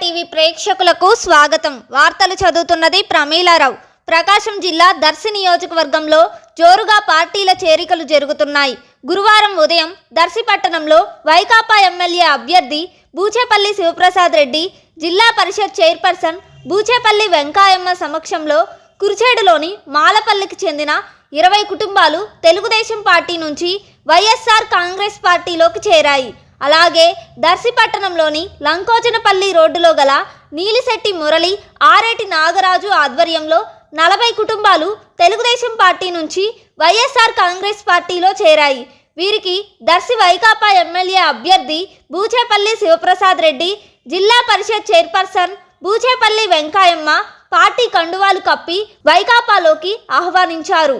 TV ప్రేక్షకులకు స్వాగతం. వార్తలు చదువుతున్నది ప్రమీలారావు. ప్రకాశం జిల్లా దర్శి నియోజకవర్గంలో జోరుగా పార్టీల చేరికలు జరుగుతున్నాయి. గురువారం ఉదయం దర్శి పట్టణంలో వైకాపా ఎమ్మెల్యే అభ్యర్థి బూచేపల్లి శివప్రసాద్ రెడ్డి, జిల్లా పరిషత్ చైర్పర్సన్ బూచేపల్లి వెంకాయమ్మ సమక్షంలో కుర్చేడులోని మాలపల్లికి చెందిన 20 కుటుంబాలు తెలుగుదేశం పార్టీ నుంచి వైఎస్ఆర్ కాంగ్రెస్ పార్టీలోకి చేరాయి. అలాగే దర్శి పట్టణంలోని లంకోజనపల్లి రోడ్డులో గల నీలిశెట్టి మురళి, ఆరేటి నాగరాజు ఆధ్వర్యంలో 40 కుటుంబాలు తెలుగుదేశం పార్టీ నుంచి వైఎస్ఆర్ కాంగ్రెస్ పార్టీలో చేరాయి. వీరికి దర్శి వైకాపా ఎమ్మెల్యే అభ్యర్థి బూచేపల్లి శివప్రసాద్ రెడ్డి, జిల్లా పరిషత్ చైర్పర్సన్ బూచేపల్లి వెంకాయమ్మ పార్టీ కండువాలు కప్పి వైకాపాలోకి ఆహ్వానించారు.